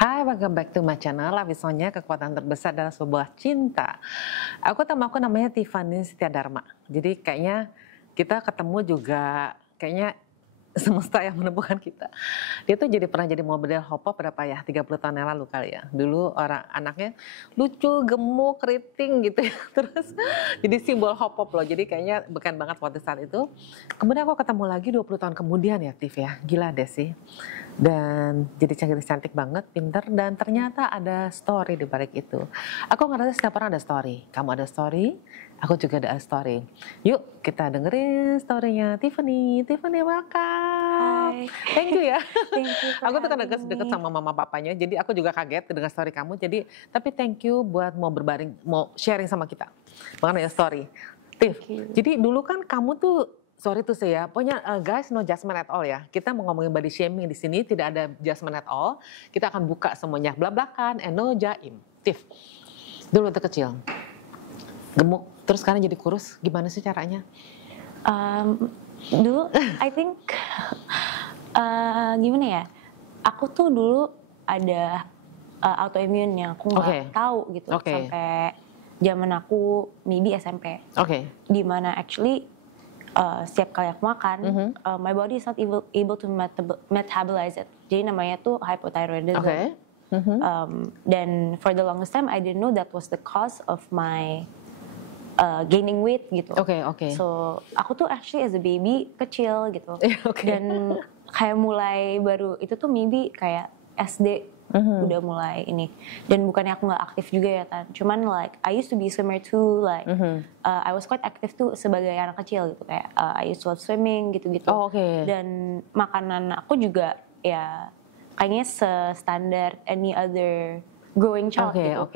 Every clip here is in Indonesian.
Hai, welcome back to my channel. Lavisonya, kekuatan terbesar adalah sebuah cinta. Aku namanya Tiffany Setia Dharma. Jadi kayaknya kita ketemu juga kayaknya semesta yang menemukan kita. Dia tuh pernah jadi model hop-hop berapa ya, 30 tahun yang lalu kali ya. Dulu orang anaknya lucu, gemuk, keriting gitu ya. Terus jadi simbol hop-hop loh. Jadi kayaknya beken banget waktu saat itu. Kemudian aku ketemu lagi 20 tahun kemudian ya, Tiff ya. Gila deh sih. Dan jadi cantik banget, pinter, dan ternyata ada story di balik itu. Aku ngerasa setiap orang ada story. Kamu ada story, aku juga ada story. Yuk kita dengerin storynya Tiffany. Tiffany, welcome. Hai. Thank you ya. Thank you for Aku tuh kan having deket me. sama mama papanya, jadi aku juga kaget dengan story kamu. Jadi tapi thank you buat mau sharing sama kita mengenai story. Tiff, jadi dulu kan kamu tuh sorry tuh saya, pokoknya guys no judgment at all ya. Kita mau ngomongin body shaming di sini, tidak ada judgment at all. Kita akan buka semuanya blak-blakan and no jaim. Tiff, dulu waktu kecil, gemuk, terus sekarang jadi kurus, gimana sih caranya? Dulu, I think gimana ya? Aku tuh dulu ada autoimmune yang aku nggak tahu gitu sampai zaman aku maybe SMP. Dimana actually setiap kali aku makan, my body is not able to metabolize it. Jadi namanya tuh hypothyroidism. Dan for the longest time, I didn't know that was the cause of my gaining weight gitu. So aku tuh actually as a baby kecil gitu. Dan kayak mulai baru itu tuh maybe kayak SD. Udah mulai ini, dan bukannya aku nggak aktif juga ya Tan, cuman like I used to be swimmer too, like I was quite active tuh sebagai anak kecil gitu, kayak I used to love swimming gitu-gitu. Dan makanan aku juga ya kayaknya standar any other growing child gitu.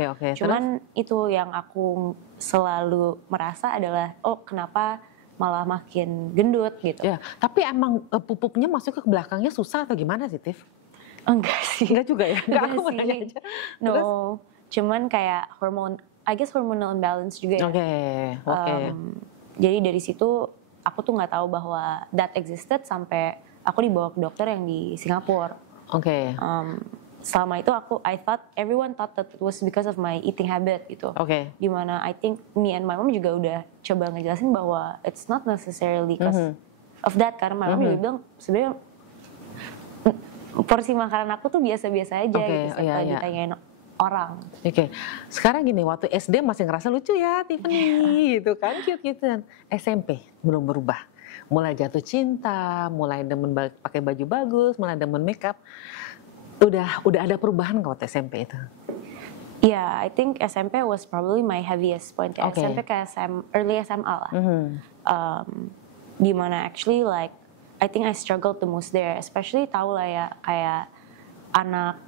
Cuman itu yang aku selalu merasa adalah kenapa malah makin gendut gitu. Ya, tapi emang pupuknya masuk ke belakangnya susah atau gimana sih, Tiff? Enggak sih. Enggak juga ya? Enggak, aku sih. nanya aja. No, cuman kayak hormonal imbalance juga ya. Jadi dari situ aku tuh nggak tahu bahwa that existed sampai aku dibawa ke dokter yang di Singapura. Selama itu everyone thought that it was because of my eating habit gitu. Dimana I think me and my mom juga udah coba ngejelasin bahwa it's not necessarily because of that, karena my mom juga bilang sebenarnya porsi makanan aku tuh biasa-biasa aja gitu setelah ditanyain orang. Sekarang gini, waktu SD masih ngerasa lucu ya Tiffany gitu kan, cute gitu. SMP belum berubah, mulai jatuh cinta, mulai demen pakai baju bagus, mulai demen makeup. Udah ada perubahan nggak waktu SMP itu? Yeah, I think SMP was probably my heaviest point. SMP ke early SMA lah. Dimana actually like I think I struggled the most there, especially tahu lah ya kayak anak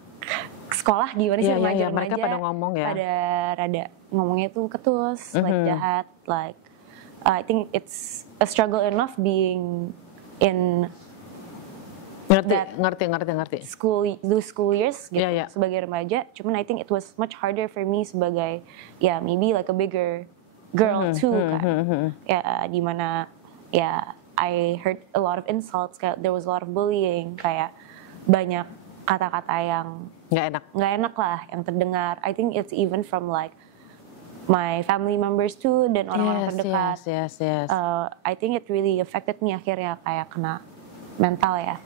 sekolah gimana sih remaja-remaja, mereka pada ngomong ya, pada rada ngomongnya tuh ketus, like jahat, like I think it's a struggle enough being in ngerti school years gitu sebagai remaja. Cuman I think it was much harder for me sebagai maybe like a bigger girl too kan. Dimana I heard a lot of insults, kayak there was a lot of bullying, kayak banyak kata-kata yang nggak enak lah yang terdengar. I think it's even from like my family members too dan orang-orang terdekat. I think it really affected me akhirnya, kayak kena mental ya.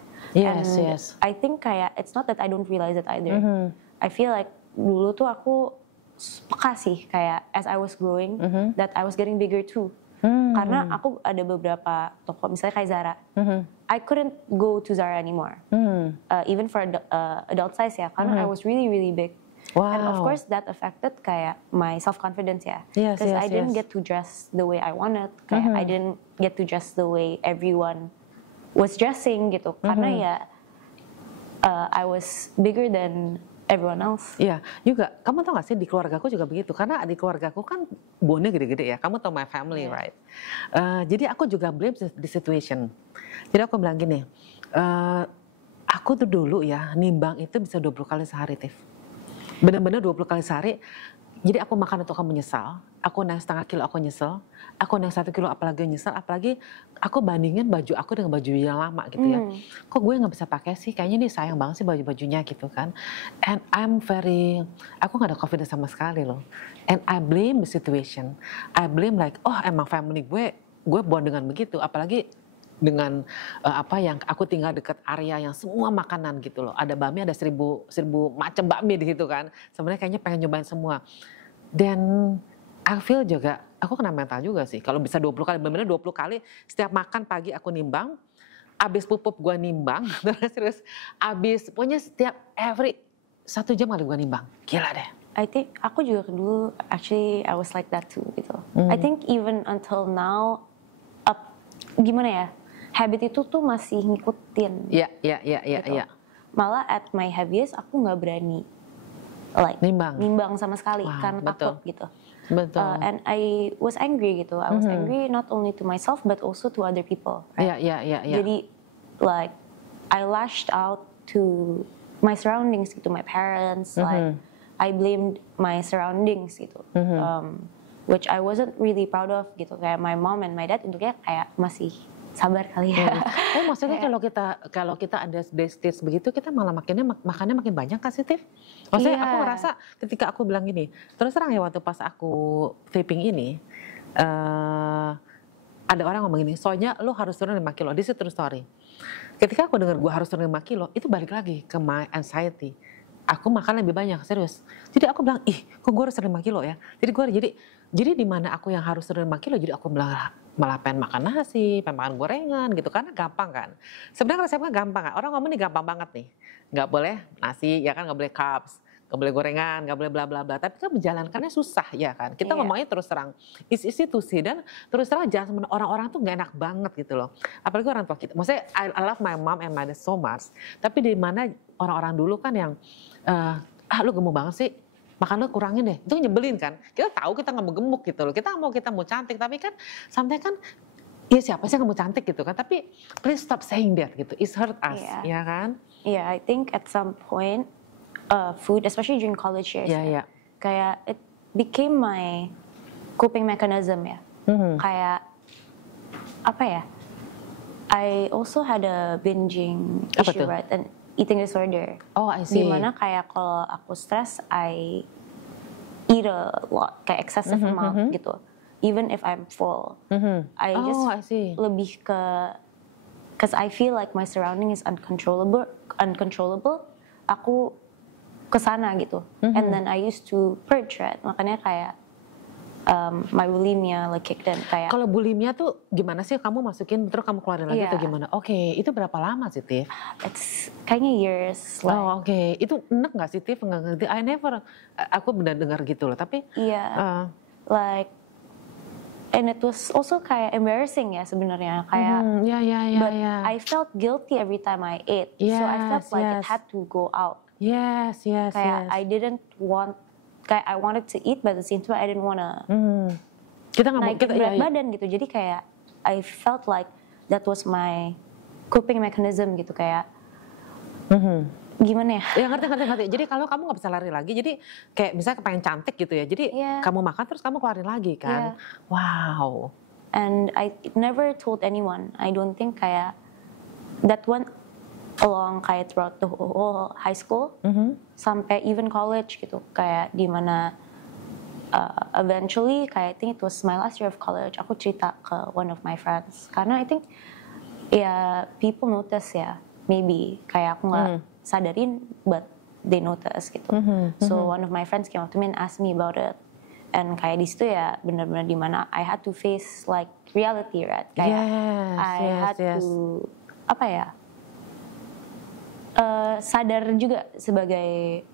I think kayak it's not that I don't realize it either. I feel like dulu tuh aku peka sih kayak as I was growing that I was getting bigger too. Karena aku ada beberapa toko, misalnya kayak Zara, I couldn't go to Zara anymore, even for adult size ya, karena I was really big. And of course that affected kayak my self confidence ya, because I didn't get to dress the way I wanted, kayak I didn't get to dress the way everyone was dressing gitu, karena ya I was bigger than everyone else. Iya, juga kamu tau gak sih di keluargaku juga begitu, karena di keluargaku kan bonnya gede-gede ya, kamu tau my family right? Jadi aku juga blame the situation. Jadi aku bilang gini, aku tuh dulu ya nimbang itu bisa 20 kali sehari, Tiff. Bener-bener 20 kali sehari. Jadi aku makan itu aku menyesal, aku naik 0,5 kilo aku nyesel, aku naik 1 kilo apalagi nyesel, apalagi aku bandingin baju aku dengan baju yang lama gitu ya. Kok gue nggak bisa pakai sih, kayaknya nih sayang banget sih baju-bajunya gitu kan. And aku nggak ada confidence sama sekali loh. And I blame the situation, I blame like, oh emang family gue born dengan begitu, apalagi dengan apa yang aku tinggal dekat area yang semua makanan gitu loh. Ada bakmi, ada 1000 macam bakmi di situ kan. Sebenarnya kayaknya pengen nyobain semua. Dan I feel juga, aku kena mental juga sih. Kalau bisa 20 kali, benar-benar 20 kali setiap makan pagi aku nimbang, abis pupup gue nimbang, terus abis pokoknya setiap every 1 jam kali gue nimbang. Gila deh. I think aku juga dulu actually I was like that too gitu. I think even until now gimana ya? Habit itu tuh masih ngikutin. Iya. Gitu. Malah at my heaviest aku nggak berani like nimbang sama sekali karena takut gitu. Betul. And I was angry gitu. I was angry not only to myself but also to other people. Right? Iya. Jadi like I lashed out to my surroundings gitu, my parents. Like I blamed my surroundings gitu. Which I wasn't really proud of gitu. Kayak my mom and my dad untuknya kayak masih sabar kali ya. Maksudnya kalau kita ada stage begitu, kita malah makannya makin banyak kan sih, Tiff? Maksudnya aku ngerasa ketika aku bilang gini, terus terang ya waktu pas aku vaping ini, ada orang ngomong gini, soalnya lu harus turun 5 kilo, this is true story. Ketika aku dengar gue harus turun 5 kilo, itu balik lagi ke my anxiety. Aku makan lebih banyak, serius. Jadi aku bilang, kok gue harus turun 5 kilo ya? Jadi di mana aku yang harus turun 5 kilo, jadi aku malah pengen makan nasi, pengen makan gorengan gitu, karena gampang kan. Sebenarnya resepnya gampang kan, orang ngomong nih gampang banget nih. Nggak boleh nasi, ya kan, nggak boleh carbs, nggak boleh gorengan, nggak boleh bla bla bla. Tapi kan menjalankannya susah ya kan. Kita ngomongnya terus terang, isi tuh sih, dan terus terang jangan orang-orang tuh nggak enak banget gitu loh. Apalagi orang tua kita. Maksudnya I love my mom and my dad so much. Tapi di mana orang-orang dulu kan yang, lu gemuk banget sih, makan lu kurangin deh, itu nyebelin kan. Kita tahu kita nggak mau gemuk gitu loh, kita mau cantik, tapi kan sometimes kan, ya siapa sih yang mau cantik gitu kan, tapi please stop saying that gitu, it hurt us, ya kan? Yeah, I think at some point, food, especially during college years, kayak it became my coping mechanism ya. Kayak apa ya? I also had a binging issue, right? And eating disorder. Oh, I see. Dimana kayak kalau aku stres, I eat a lot, kayak excessive amount gitu. Even if I'm full, I just lebih ke, cause I feel like my surrounding is uncontrollable. Aku kesana gitu. And then I used to purge, right? Makanya kayak my bulimia like kicked in. Kayak kalau bulimia tuh gimana sih, kamu masukin terus kamu keluarin lagi atau gimana? Oke, itu berapa lama sih, Tiff? It's kayaknya years. Like, oke. Itu enak nggak sih, Tiff? Nggak ngerti. Aku benar dengar gitu loh, tapi like, and it was also kayak embarrassing ya sebenarnya, kayak but I felt guilty every time I ate. So I felt like it had to go out. Kayak I didn't want, kayak I wanted to eat, but at the same time I didn't wanna naikin berat badan gitu. Jadi kayak I felt like that was my coping mechanism gitu, kayak gimana ya? Ya ngerti. Jadi kalau kamu nggak bisa lari lagi, jadi kayak misalnya kepengen cantik gitu ya. Jadi kamu makan terus kamu keluarin lagi kan? Wow. And I never told anyone. I don't think kayak that went along kayak throughout the whole high school sampai even college gitu, kayak dimana eventually kayak I think it was my last year of college, aku cerita ke one of my friends karena I think people notice ya, maybe kayak aku nggak sadarin but they notice gitu. So one of my friends came up to me and asked me about it, and kayak di situ ya benar-benar dimana I had to face like reality, right? Kayak I had to apa ya? Sadar juga sebagai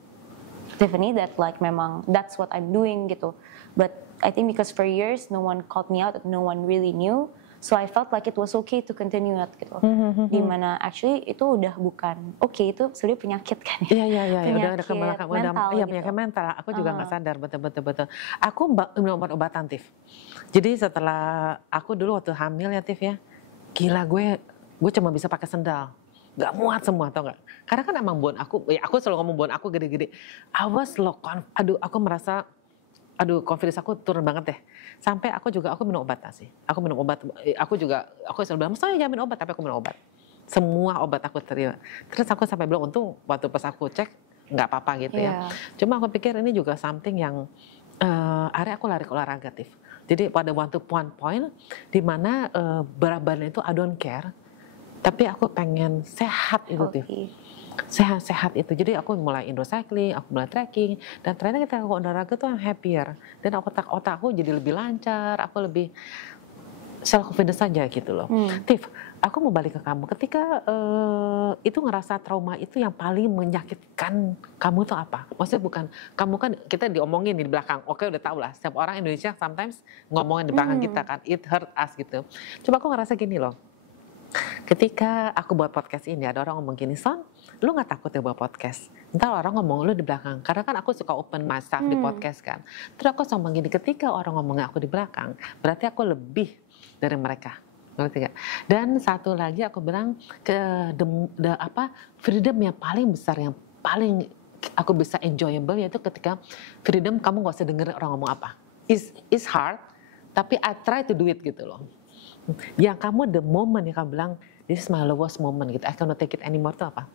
Tiffany that like memang that's what I'm doing gitu. But I think because for years no one called me out, no one really knew, so I felt like it was okay to continue it gitu. Dimana actually itu udah bukan itu sebenarnya penyakit kan ya. Penyakit mental. Iya, penyakit mental. Aku juga nggak sadar betul. Aku minum obat-obatan, Tiff. Jadi setelah aku dulu waktu hamil ya, Tiff ya, gila gue cuma bisa pakai sendal. Gak muat semua, tau gak? Karena kan emang bon aku selalu ngomong bon aku gede-gede. Aku merasa aduh confidence aku turun banget deh. Sampai aku minum obat sih. Aku minum obat, aku selalu bilang, "Masa jangan minum obat," tapi aku minum obat. Semua obat aku terima. Terus aku sampai bilang, untung waktu pas aku cek, nggak apa-apa gitu ya. Cuma aku pikir ini juga something yang, akhirnya aku lari ke olahraga, Tiff. Jadi pada one point, di mana berat badan itu I don't care, tapi aku pengen sehat itu, Tiff. Sehat itu. Jadi aku mulai indoor cycling, aku mulai trekking, dan ternyata ketika aku olahraga tuh I'm happier. Dan otakku jadi lebih lancar, aku lebih self confidence saja gitu loh. Tiff, aku mau balik ke kamu. Ketika itu ngerasa trauma itu yang paling menyakitkan kamu tuh apa? Maksudnya bukan, kamu kan kita diomongin di belakang. Oke, udah tau lah. Setiap orang Indonesia sometimes ngomongin di belakang kita kan. It hurt us gitu. Coba aku ngerasa gini loh. Ketika aku buat podcast ini, ada orang ngomong gini, Son, lu gak takut ya buat podcast? Ntar orang ngomong lu di belakang, karena kan aku suka open myself di podcast kan. Terus aku ngomong gini, ketika orang ngomongin aku di belakang, berarti aku lebih dari mereka. Ngerti gak? Dan satu lagi aku bilang, freedom yang paling besar, yang paling aku bisa enjoyable, yaitu ketika freedom kamu gak usah dengerin orang ngomong apa. It's hard, tapi I try to do it gitu loh. Yang kamu the moment yang kamu bilang, this is my lowest moment gitu, I cannot take it anymore, itu apa?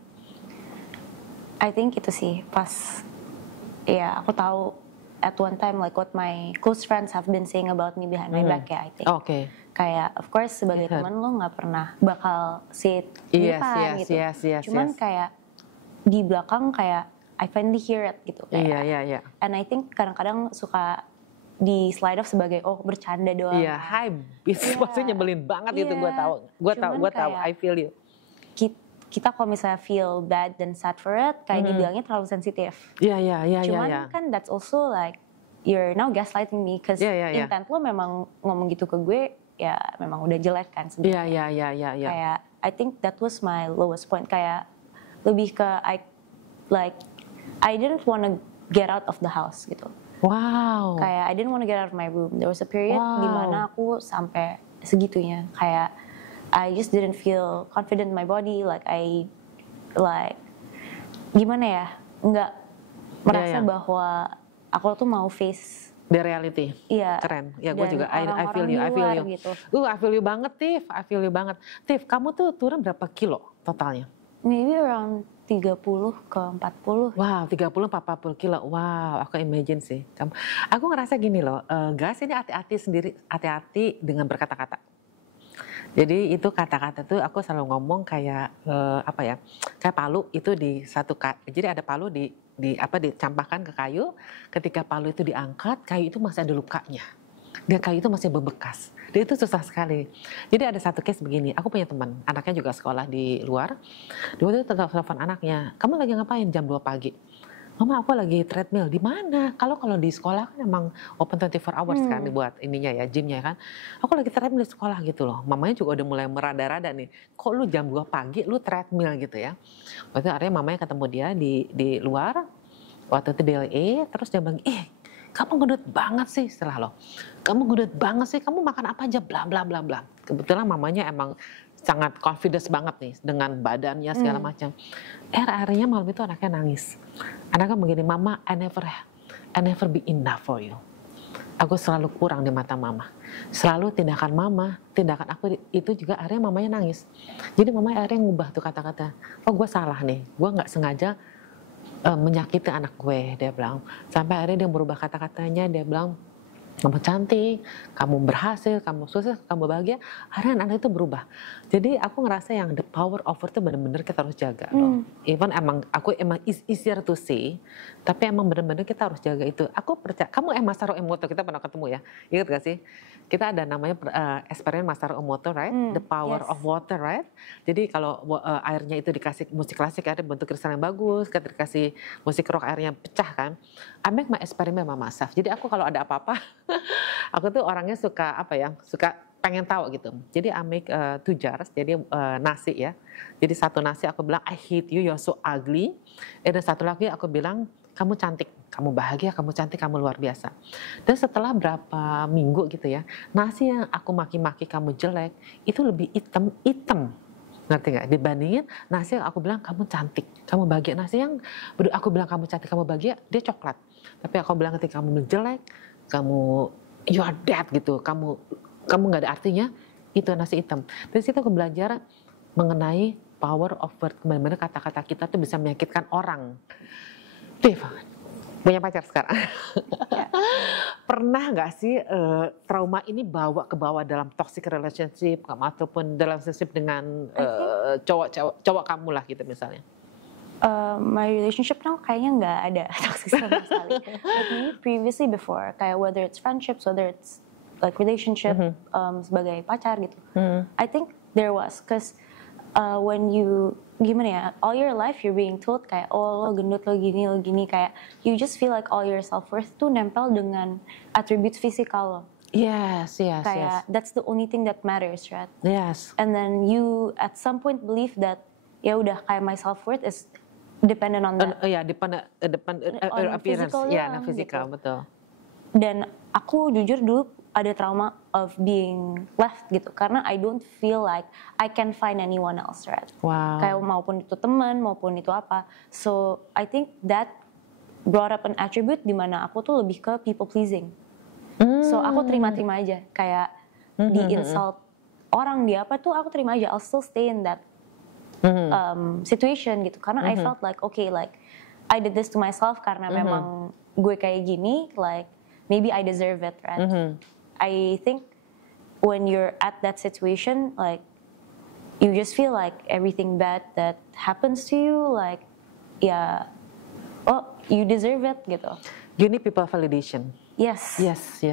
I think itu sih pas ya aku tahu at one time like what my close friends have been saying about me behind my back ya, I think. Kayak of course sebagai teman lo nggak pernah bakal sit di depan gitu. Cuman kayak di belakang kayak I finally hear it gitu. Iya. And I think kadang-kadang suka di slide off sebagai bercanda doang. Iya, maksudnya nyebelin banget itu, gue tahu, I feel you. Kita kalau misalnya feel bad dan sad for it, kayak dibilangnya terlalu sensitif. Iya. Cuman kan that's also like you're now gaslighting me, cause intent lo memang ngomong gitu ke gue, ya memang udah jelek kan sebenarnya. Iya. Kayak I think that was my lowest point. Kayak lebih ke I didn't wanna get out of the house gitu. Wow. Kayak I didn't want to get out of my room. There was a period di mana aku sampai segitunya. Kayak I just didn't feel confident in my body. Like gimana ya? Nggak merasa bahwa aku tuh mau face the reality. Iya. Keren. Ya gue juga. I feel you. Gitu. I feel you banget, Tiff. I feel you banget. Tiff, kamu tuh turun berapa kilo totalnya? Maybe around 30 ke 40. Wow, 30-40 kilo. Wow, aku imagine sih. Aku ngerasa gini loh, guys, ini hati-hati dengan berkata-kata. Jadi itu kata-kata tuh aku selalu ngomong kayak kayak palu itu jadi ada palu dicampakkan ke kayu. Ketika palu itu diangkat, kayu itu masih ada lukanya. Dan kayu itu masih berbekas. Dan itu susah sekali. Jadi ada satu case begini, aku punya teman, anaknya juga sekolah di luar. Dia itu telepon anaknya, kamu lagi ngapain jam 2 pagi? Mama, aku lagi treadmill. Di mana? Kalau di sekolah kan emang open 24 hours kan dibuat ininya ya, gymnya kan. Aku lagi treadmill di sekolah gitu loh. Mamanya juga udah mulai merada-rada nih. Kok lu jam 2 pagi lu treadmill gitu ya. Waktu itu akhirnya mamanya ketemu dia di luar. Waktu itu DLE, terus dia bilang, kamu gendut banget sih, setelah lo. Kamu gendut banget sih, kamu makan apa aja, bla bla bla bla. Kebetulan mamanya emang sangat confidence banget nih dengan badannya segala macam. Akhirnya malam itu anaknya nangis. Anaknya begini, Mama, I never be enough for you. Aku selalu kurang di mata Mama. Selalu tindakan Mama, tindakan aku itu juga akhirnya mamanya nangis. Jadi mamanya akhirnya ngubah tuh kata-kata. Oh, gue salah nih, gue nggak sengaja menyakiti anak gue, dia bilang. Sampai akhirnya dia berubah kata-katanya, dia bilang, kamu cantik, kamu berhasil, kamu sukses, kamu bahagia. Akhirnya anak itu berubah. Jadi aku ngerasa yang the power over itu benar-benar kita harus jaga loh. Even emang is easier to see, tapi emang benar-benar kita harus jaga itu. Aku percaya, kamu Masaru Emoto, kita pernah ketemu ya, ingat gak sih? Kita ada namanya eksperimen Masaru Emoto, right? The power of water, right? Jadi kalau airnya itu dikasih musik klasik, ada bentuk kristal yang bagus, kita dikasih musik rock, airnya pecah kan. I make my eksperimen sama myself. Jadi aku kalau ada apa-apa, aku tuh orangnya suka suka pengen tahu gitu. Jadi I make 2 jars, jadi nasi ya. Jadi satu nasi aku bilang I hate you, you're so ugly. Dan satu lagi aku bilang kamu cantik, kamu bahagia, kamu cantik, kamu luar biasa. Dan setelah berapa minggu gitu ya, nasi yang aku maki-maki kamu jelek itu lebih hitam. Ngerti nggak? Dibandingin nasi yang aku bilang kamu cantik, kamu bahagia. Nasi yang aku bilang kamu cantik, kamu bahagia, dia coklat. Tapi aku bilang ketika kamu jelek, kamu you are dead gitu, kamu nggak ada artinya, itu nasi hitam. Dari situ aku belajar mengenai power of word, bagaimana kata-kata kita tuh bisa menyakitkan orang. Tiff, punya pacar sekarang. Pernah nggak sih trauma ini bawa ke bawah dalam toxic relationship kamu ataupun dalam relationship dengan cowok kamu lah gitu misalnya? My relationship now kayaknya nggak ada toxic sama sekali. But maybe previously before, kayak whether it's friendships, whether it's like relationship sebagai pacar gitu. I think there was, cause when you gimana ya, all your life you're being told kayak oh lo gendut lo gini kayak you just feel like all your self worth tuh nempel dengan attributes fisikal lo. Yes. Kayak that's the only thing that matters, right? Yes. And then you at some point believe that ya udah kayak my self worth is dependent on that. Dependent appearance, physical, gitu. Betul. Dan aku jujur dulu ada trauma of being left gitu, karena I don't feel like I can find anyone else, right? Wow. Kayak maupun itu teman, maupun itu apa. So I think that brought up an attribute di mana aku tuh lebih ke people pleasing. So aku terima-terima aja, kayak di insult orang dia apa tuh aku terima aja. I'll still stay in that situation gitu, karena I felt like okay, like I did this to myself karena memang gue kayak gini, like maybe I deserve it, right? I think when you're at that situation, like you just feel like everything bad that happens to you, like you deserve it gitu. You need people validation. Yes.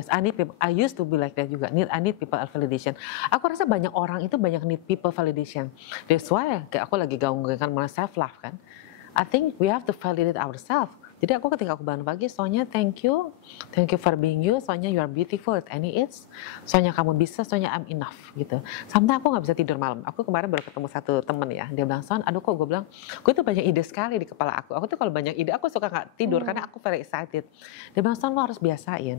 I used to be like that juga. I need people validation. Aku rasa banyak orang itu banyak need people validation. That's why kayak aku lagi gaung-gaungkan mengenai self love kan. I think we have to validate ourselves. Jadi aku ketika aku bangun pagi, Sonya thank you for being you, Sonya you are beautiful at any age, Sonya kamu bisa, Sonya I'm enough gitu. Sometimes aku nggak bisa tidur malam. Aku kemarin baru ketemu satu temen ya, dia bilang Son, aduh kok gue bilang, gue tuh banyak ide sekali di kepala aku. Aku tuh kalau banyak ide aku suka nggak tidur karena aku very excited. Dia bilang Son lo harus biasain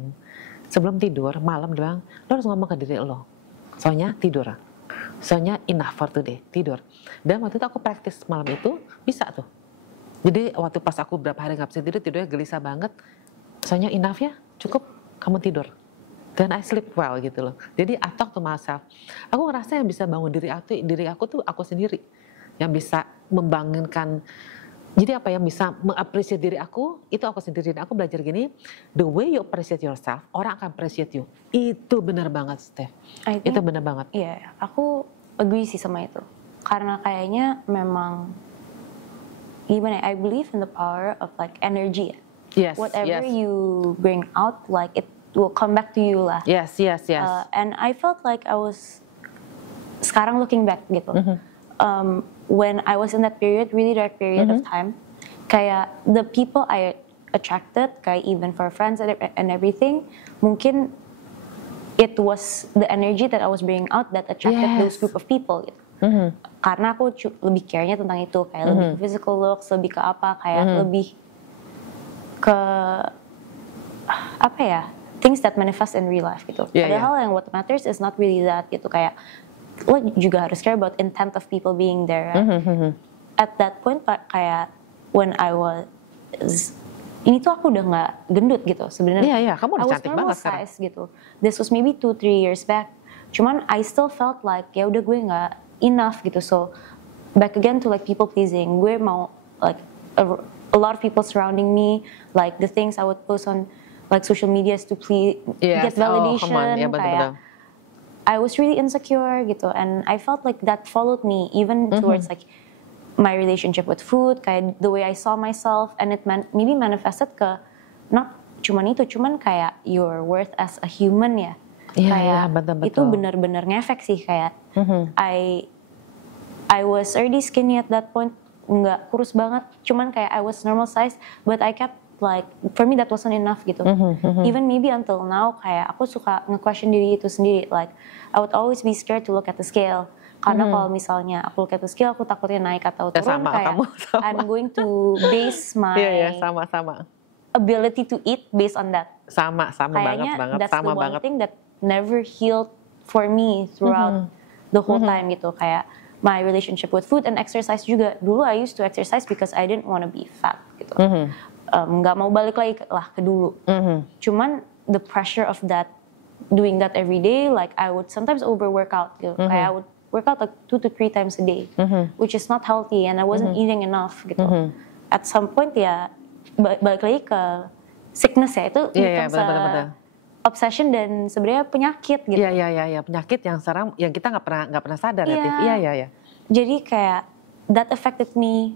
sebelum tidur malam, dia bilang lo harus ngomong ke diri lo, Sonya tidur, Sonya enough for today, tidur. Dan waktu itu aku praktis malam itu bisa tuh. Jadi waktu pas aku berapa hari nggak bisa tidur, tidurnya gelisah banget. Soalnya enough ya, cukup kamu tidur. Dan I sleep well gitu loh. Jadi I talk to myself. Aku ngerasa yang bisa bangun diri aku tuh aku sendiri. Yang bisa membangunkan, jadi apa yang bisa mengapresiasi diri aku, itu aku sendiri. Dan aku belajar gini, the way you appreciate yourself, orang akan appreciate you. Itu benar banget, Steph. Itu benar banget. Iya, aku agree sih sama itu. Karena kayaknya memang gimana, I believe in the power of like energy. Yes. Whatever you bring out, like it will come back to you lah. Yes. And I felt like I was, sekarang looking back gitu, when I was in that period, really dark period of time, kayak the people I attracted, kayak even for friends and everything, mungkin it was the energy that I was bringing out that attracted those group of people gitu. Karena aku lebih care-nya tentang itu, kayak lebih ke physical looks, lebih ke apa, kayak lebih ke apa ya, things that manifest in real life gitu. Padahal yang what matters is not really that gitu, kayak lo juga harus care about intent of people being there. Right? At that point kayak when I was, ini tuh aku udah nggak gendut gitu sebenarnya. Iya, kamu udah cantik banget sekarang. Size gitu. This was maybe 2-3 years back. Cuman I still felt like ya udah gue nggak enough gitu. So back again to like people pleasing. Gue mau like a lot of people surrounding me, like the things I would post on like social media to get validation. Kayak I was really insecure gitu, and I felt like that followed me even towards like my relationship with food, kayak the way I saw myself, and it maybe manifested ke not cuman itu, cuman kayak your worth as a human ya. Kayak betul. itu benar-benar ngefek sih, kayak I was already skinny at that point, nggak kurus banget, cuman kayak I was normal size, but I kept like, for me that wasn't enough gitu. Even maybe until now kayak aku suka nge-question diri itu sendiri, like I would always be scared to look at the scale. Karena kalau misalnya aku look at the scale, aku takutnya naik atau turun, kayak I'm going to base my ability to eat based on that. Sama kayaknya banget. That's the one thing that never healed for me throughout the whole time gitu. Kayak my relationship with food and exercise juga. Dulu I used to exercise because I didn't want to be fat gitu. Nggak mau balik lagi lah ke dulu. Cuman the pressure of doing that every day, like I would sometimes overworkout gitu. Kayak I would work out like 2 to 3 times a day, which is not healthy, and I wasn't eating enough gitu. At some point ya balik lagi ke sickness ya, itu becomes a obsession dan sebenarnya penyakit gitu. Iya, penyakit yang sekarang yang kita nggak pernah sadar ya, Tiff. Iya. Jadi kayak that affected me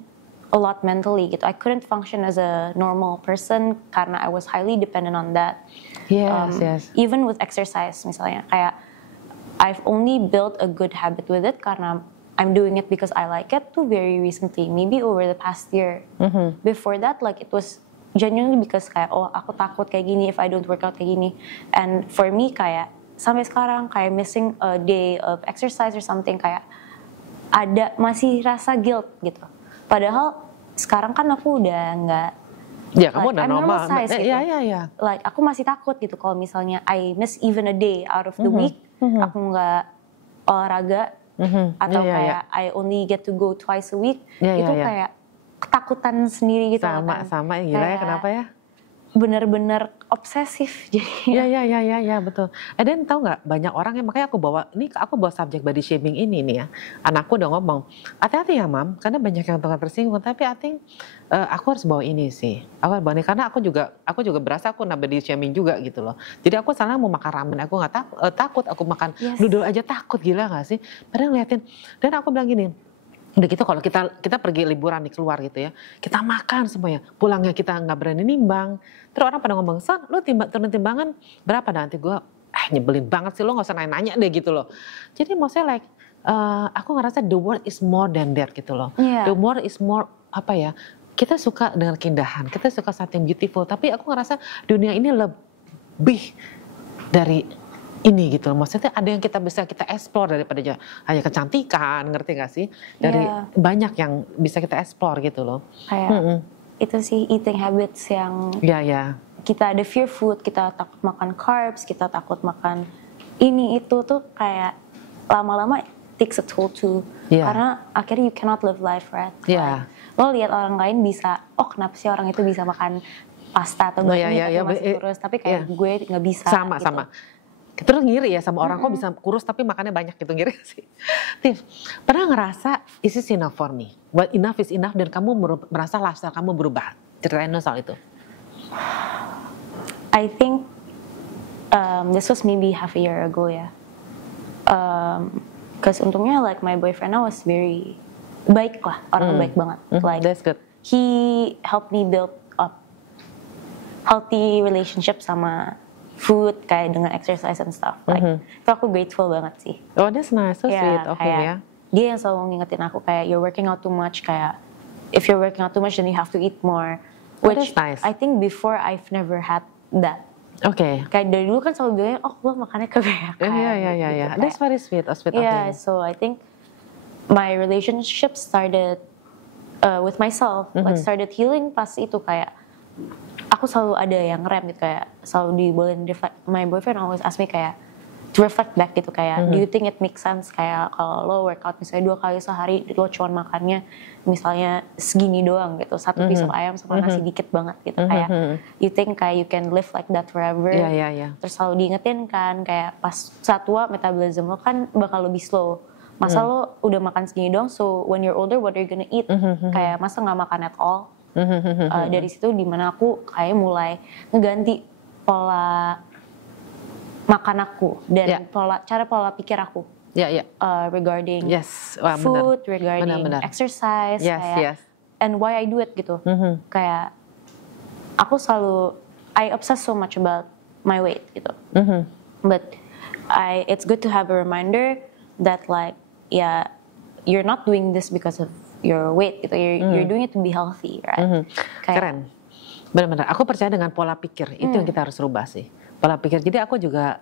a lot mentally gitu. I couldn't function as a normal person karena I was highly dependent on that. Yes. Even with exercise misalnya, kayak I've only built a good habit with it karena I'm doing it because I like it too very recently, maybe over the past year. Before that, like it was genuinely because kayak aku takut kayak gini if I don't work out kayak gini. And for me kayak sampai sekarang kayak missing a day of exercise or something kayak masih rasa guilt gitu. Padahal sekarang kan aku udah nggak. Ya kamu udah normal. Size, gitu. Iya. Like aku masih takut gitu kalau misalnya I miss even a day out of the week, aku nggak olahraga. Atau kayak I only get to go twice a week, itu kayak ketakutan sendiri gitu. Sama gila ya, kenapa ya? Bener-bener obsesif jadi. Iya betul. Dan tahu nggak, banyak orang yang makanya aku bawa subjek body shaming ini nih ya. Anakku udah ngomong, hati-hati ya mam, karena banyak yang tukang tersinggung. Tapi I think aku harus bawa ini sih. Aku harus bawa ini karena aku juga berasa aku body shaming juga gitu loh. Jadi aku sana mau makan ramen, aku nggak takut. Aku makan noodle aja takut, gila nggak sih? Padahal ngeliatin. Dan aku bilang gini. Udah gitu kalau kita pergi liburan nih keluar gitu ya, kita makan semuanya, pulangnya kita nggak berani nimbang. Terus orang pada ngomong, Son, lu turun timbangan berapa? Nanti gue, nyebelin banget sih, lu nggak usah nanya-nanya deh gitu loh. Jadi maksudnya like, aku ngerasa the world is more than that gitu loh. The world is more apa ya? Kita suka dengan keindahan, kita suka something beautiful. Tapi aku ngerasa dunia ini lebih dari ini gitu, maksudnya ada yang kita bisa kita explore daripada hanya kecantikan, ngerti gak sih? Dari banyak yang bisa kita explore gitu loh. Kayak itu sih eating habits yang kita ada fear food, kita takut makan carbs, kita takut makan ini itu tuh kayak lama-lama takes a toll too. Karena akhirnya you cannot live life right. Like, lo lihat orang lain bisa, kenapa sih orang itu bisa makan pasta atau tapi masih kurus, tapi kayak gue nggak bisa. Sama. Terus ngiri ya sama orang kok bisa kurus tapi makannya banyak gitu, ngiri sih. Tiff, pernah ngerasa is this enough for me? What enough is enough dan kamu merasa lifestyle kamu berubah? Ceritain dong soal itu. I think this was maybe half a year ago ya. Cause untungnya like my boyfriend now was very baik lah, orang baik banget. Like that's good. He helped me build up healthy relationship sama food kayak dengan exercise and stuff. Like itu aku grateful banget sih. Oh, that's nice, so sweet of him ya. Dia yang selalu ngingetin aku kayak you're working out too much, kayak if you're working out too much then you have to eat more. Which nice. I think before I've never had that. Kayak dari dulu kan selalu bilang, gue makannya kebanyakan. Iya. That's very sweet of him. So I think my relationship started with myself, like started healing pas itu kayak aku selalu ada yang rem gitu, kayak selalu dibolehin reflect. My boyfriend always ask me kayak to reflect back gitu, kayak do you think it makes sense kayak kalau lo workout misalnya 2 kali sehari lo cuma makannya misalnya segini doang gitu, 1 piece of ayam sama nasi dikit banget gitu, kayak you think kayak you can live like that forever. Terus selalu diingetin kan kayak pas saat tua metabolism lo kan bakal lebih slow, masa lo udah makan segini doang, so when you're older what are you gonna eat? Kayak masa nggak makan at all? Dari situ dimana aku kayak mulai ngeganti pola makan aku dan pola pikir aku regarding food, regarding exercise, and why I do it gitu. Kayak aku selalu I obsess so much about my weight gitu. But it's good to have a reminder that like you're not doing this because of your weight gitu, you're doing it to be healthy, right? Keren, benar-benar. Aku percaya dengan pola pikir itu yang kita harus rubah sih, pola pikir. Jadi aku juga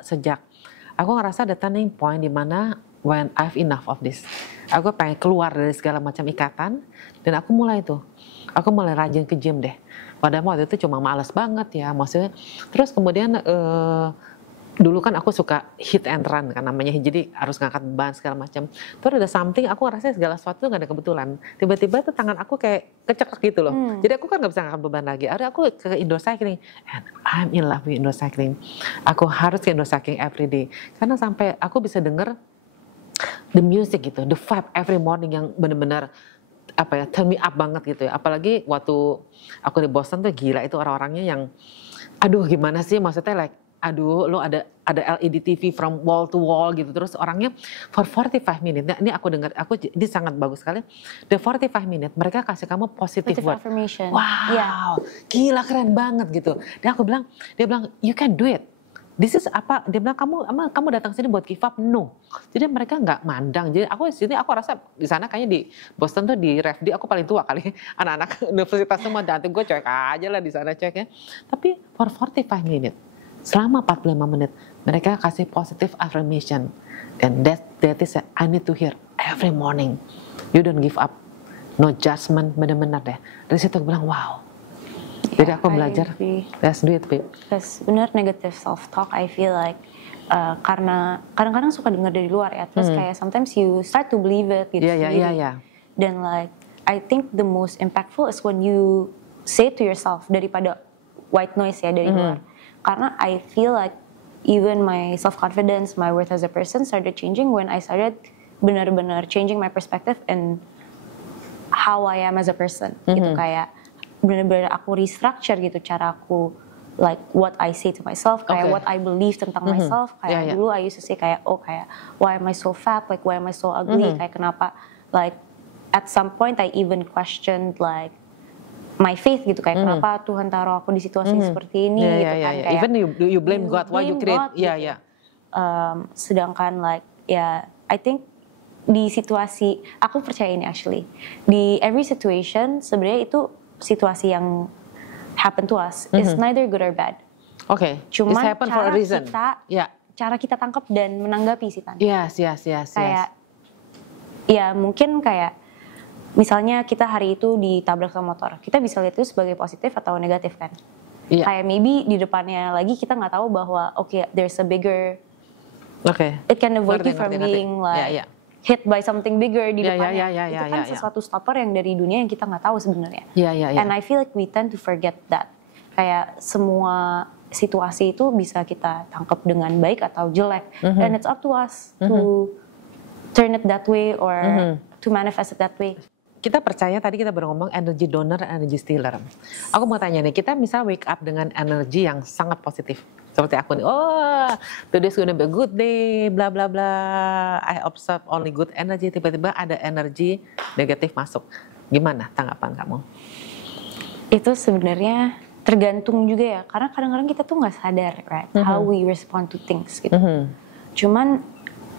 aku ngerasa ada turning point di mana when I've enough of this, aku pengen keluar dari segala macam ikatan dan aku mulai rajin ke gym deh. Padahal waktu itu cuma malas banget ya, maksudnya. Terus kemudian dulu kan aku suka hit and run kan namanya, jadi harus ngangkat beban segala macam. Terus ada something aku ngerasa segala sesuatu nggak ada kebetulan. Tiba-tiba tuh tangan aku kayak kecekek gitu loh. Jadi aku kan nggak bisa ngangkat beban lagi. Akhirnya aku ke indoor cycling, and I'm in love with indoor cycling. Aku harus ke indoor cycling every day karena sampai aku bisa denger the music gitu, the vibe every morning yang benar-benar apa ya, turn me up banget gitu ya. Apalagi waktu aku di Boston tuh gila itu orang-orangnya yang aduh gimana sih, maksudnya like aduh lo ada LED TV from wall to wall gitu, terus orangnya for 45 minutes. Nah, ini aku dengar, ini sangat bagus sekali. The 45 minutes mereka kasih kamu positive word. Affirmation. Wow, gila keren banget gitu. Dan aku bilang, dia bilang you can do it. This is apa? Dia bilang kamu datang sini buat give up? No. Jadi mereka nggak mandang. Jadi aku di sini aku rasa di sana kayaknya di Boston tuh di REFD aku paling tua kali. Anak-anak universitas semua, nanti gue cuek aja lah di sana cueknya. Tapi for 45 minutes, selama 45 menit mereka kasih positive affirmation. And that is I need to hear every morning. You don't give up. No judgment, benar-benar deh. Dari situ aku bilang wow. Jadi aku belajar, let's do it, babe. Terus benar negative self-talk, I feel like karena kadang-kadang suka dengar dari luar ya, terus kayak sometimes you start to believe it gitu sendiri. Dan like, I think the most impactful is when you say to yourself daripada white noise ya dari luar. Karena I feel like even my self-confidence, my worth as a person started changing when I started benar-benar changing my perspective and how I am as a person. Gitu kayak benar-benar aku restructure gitu cara aku, like what I say to myself, kayak what I believe tentang myself. Kayak dulu I used to say kayak kayak why am I so fat, like why am I so ugly, kayak kenapa, like at some point I even questioned like my faith gitu, kayak kenapa Tuhan taruh aku di situasi seperti ini gitu kan. Kayak, even you blame God why you create gitu. Sedangkan like I think di situasi, aku percaya ini actually, di every situation sebenarnya itu situasi yang happen to us is neither good or bad. Cuman cara kita tangkap dan menanggapi sih Tan. Yes. Kayak ya mungkin kayak misalnya kita hari itu ditabrak sama motor, kita bisa lihat itu sebagai positif atau negatif kan. Kayak maybe di depannya lagi kita nggak tahu bahwa there's a bigger, it can avoid you from being like hit by something bigger di depannya. Itu kan sesuatu stopper yang dari dunia yang kita nggak tahu sebenarnya. And I feel like we tend to forget that. Kayak semua situasi itu bisa kita tangkap dengan baik atau jelek, and it's up to us to turn it that way or to manifest it that way. Kita percaya, tadi kita baru ngomong energy donor, energy stealer. Aku mau tanya nih, kita misal wake up dengan energi yang sangat positif. Seperti aku nih, today's gonna be a good day, bla bla bla. I observe only good energy. Tiba-tiba ada energi negatif masuk. Gimana tanggapan kamu? Itu sebenarnya tergantung juga ya, karena kadang-kadang kita tuh nggak sadar, right, how we respond to things gitu. Cuman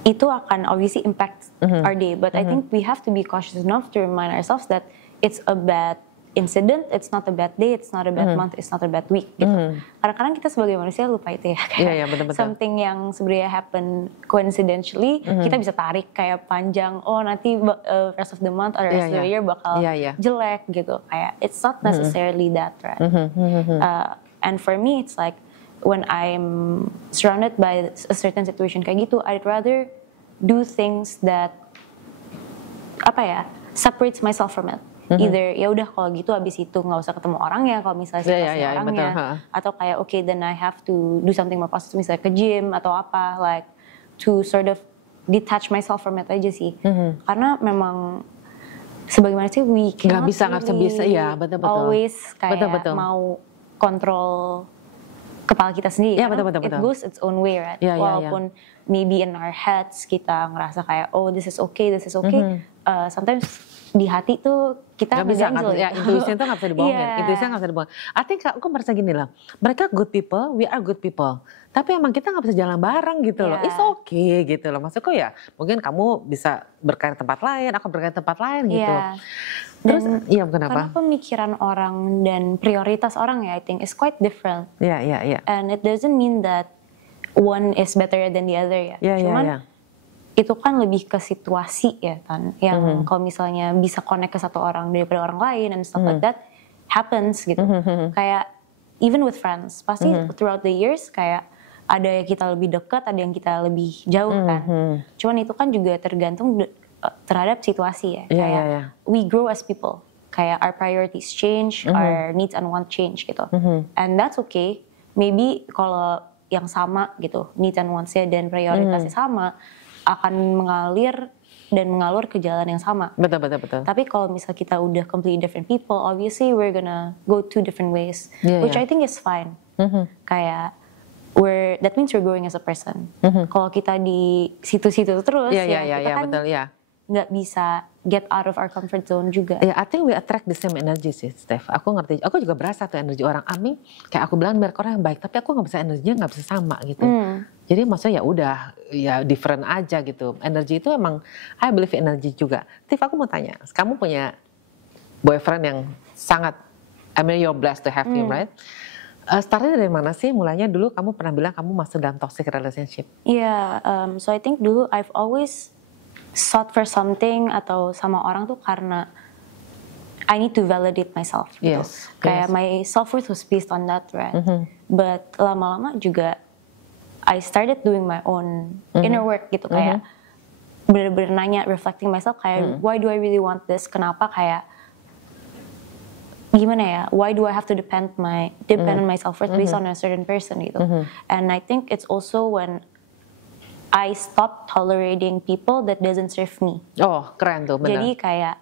itu akan obviously impact our day, but I think we have to be cautious enough to remind ourselves that it's a bad incident, it's not a bad day, it's not a bad month, it's not a bad week gitu. Kadang-kadang kita sebagai manusia lupa itu ya, kayak betul. something yang sebenarnya happen coincidentally, kita bisa tarik kayak panjang, nanti rest of the month or rest of the year bakal jelek gitu. Kayak it's not necessarily that, right? And for me it's like when I'm surrounded by a certain situation kayak gitu, I'd rather do things that separates myself from it. Either ya udah kalau gitu abis itu nggak usah ketemu orangnya kalau misalnya situasi orangnya, atau kayak then I have to do something more positive, misalnya ke gym atau apa, like to sort of detach myself from it aja sih. Karena memang sebagaimana sih we cannot betul. Always kayak mau kontrol kepala kita sendiri. It goes its own way, right? Walaupun maybe in our heads kita ngerasa kayak this is okay, sometimes di hati tuh kita nggak bisa, intuisi itu nggak bisa dibohongin. Intuisi nggak bisa dibohongin. Aku merasa gini lah, mereka good people, we are good people. Tapi emang kita nggak bisa jalan bareng gitu loh. It's okay gitu loh. Maksudku ya, mungkin kamu bisa berkarir tempat lain, aku berkarir tempat lain gitu. Terus, kenapa? Karena pemikiran orang dan prioritas orang I think is quite different. And it doesn't mean that one is better than the other Cuman itu kan lebih ke situasi kan, yang kalau misalnya bisa connect ke satu orang daripada orang lain and stuff like that happens gitu. Kayak even with friends, pasti throughout the years kayak ada yang kita lebih dekat, ada yang kita lebih jauh kan. Cuman itu kan juga tergantung terhadap situasi ya. Kayak we grow as people. Kayak our priorities change, our needs and want change gitu. And that's okay. Maybe kalau yang sama gitu, needs and wants-nya dan prioritasnya sama, akan mengalir dan mengalur ke jalan yang sama. Betul. Tapi kalau misal kita udah completely different people, obviously we're gonna go two different ways, which I think is fine. Kayak that means we're growing as a person. Kalau kita di situ-situ terus, kita kan nggak bisa get out of our comfort zone juga. I think we attract the same energy sih, Steph. Aku ngerti, aku juga berasa tuh energi orang. Ami, kayak aku bilang mereka orang yang baik, tapi aku nggak bisa energinya nggak bisa sama gitu. Jadi maksudnya ya udah, ya different aja gitu. Energi itu emang, I believe energy juga. Steve, aku mau tanya, kamu punya boyfriend yang sangat, I mean you're blessed to have him, right? Startnya dari mana sih? Mulanya dulu kamu pernah bilang kamu masuk dalam toxic relationship. So I think dulu I've always sought for something atau sama orang tuh karena I need to validate myself gitu. Kayak my self-worth was based on that, right? But lama-lama juga I started doing my own inner work gitu. Kayak bener-bener nanya, reflecting myself kayak why do I really want this? Kenapa kayak gimana ya? Why do I have to depend on my self-worth based on a certain person gitu? And I think it's also when I stopped tolerating people that doesn't serve me. Oh, keren tuh, benar. Jadi kayak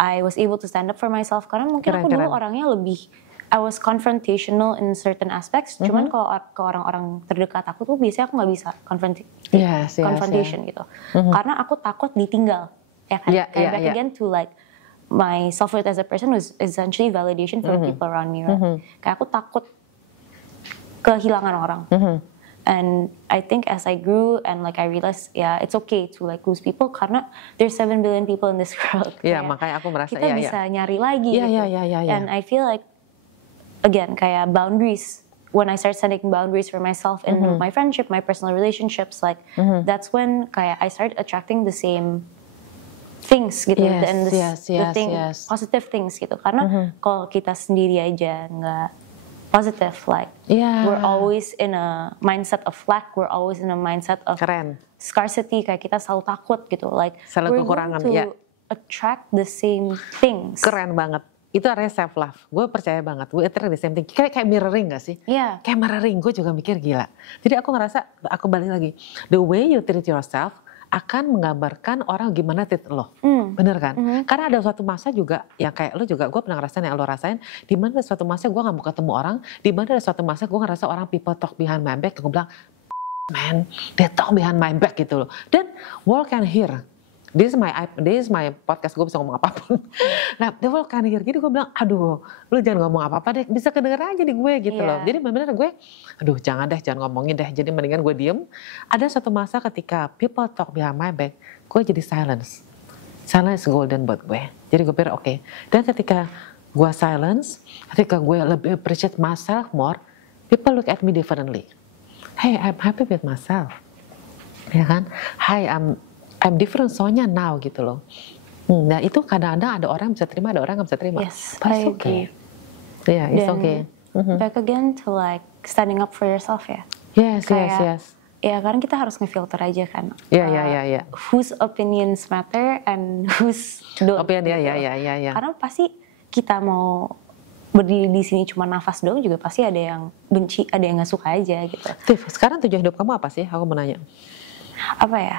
I was able to stand up for myself karena mungkin aku dulu orangnya lebih, I was confrontational in certain aspects. Cuman kalau ke orang-orang terdekat aku tuh biasanya aku nggak bisa confrontation gitu. Karena aku takut ditinggal, ya kan? Back again to like my self-worth as a person was essentially validation for the people around me. Right? Kayak aku takut kehilangan orang. And I think as I grew and like I realized, it's okay to like lose people karena there's 7 billion people in this world. Makanya aku merasa kita bisa nyari lagi. And I feel like again kayak boundaries. When I start setting boundaries for myself in my friendship, my personal relationships, like that's when kayak I start attracting the same things gitu, and positive things gitu. Karena kalau kita sendiri aja nggak positive, like we're always in a mindset of lack, we're always in a mindset of scarcity, kayak kita selalu takut gitu, like selalu kekurangan, we're going to attract the same things. Keren banget. Itu artinya self love. Gue percaya banget. We attract the same thing. Kayak mirroring gak sih? Kayak mirroring. Gue juga mikir gila. Jadi aku ngerasa, aku balik lagi. The way you treat yourself akan menggambarkan orang gimana treat lo. Bener kan? Karena ada suatu masa juga, yang kayak lo juga, gue pernah ngerasain yang lo rasain, di mana ada suatu masa gue gak mau ketemu orang, di mana ada suatu masa gue ngerasa orang people talk behind my back, gue bilang, man, they talk behind my back gitu loh. Dan world can hear. This is my podcast, gue bisa ngomong apapun. Nah, the world can hear. Jadi gue bilang, aduh, lu jangan ngomong apa-apa deh, bisa kedengeran aja di gue gitu loh. Jadi benar-benar gue, aduh jangan ngomongin deh. Jadi mendingan gue diem. Ada satu masa ketika people talk behind my back, gue jadi silence. Silence is golden buat gue. Jadi gue pikir oke. Dan ketika gue silence, ketika gue lebih appreciate myself more, people look at me differently. Hey, I'm happy with myself. Ya kan? Hi, I'm different soalnya now gitu loh. Nah itu kadang-kadang ada orang yang bisa terima, ada orang yang bisa terima. Yes, I agree. It's okay. Back again to like standing up for yourself ya. Yes. Ya karena kita harus ngefilter aja kan. Iya. Whose opinions matter and whose don't. Iya. Karena pasti kita mau berdiri di sini cuma nafas doang juga pasti ada yang benci, ada yang nggak suka aja gitu. Tiff, sekarang tujuan hidup kamu apa sih? Aku mau nanya. Apa ya,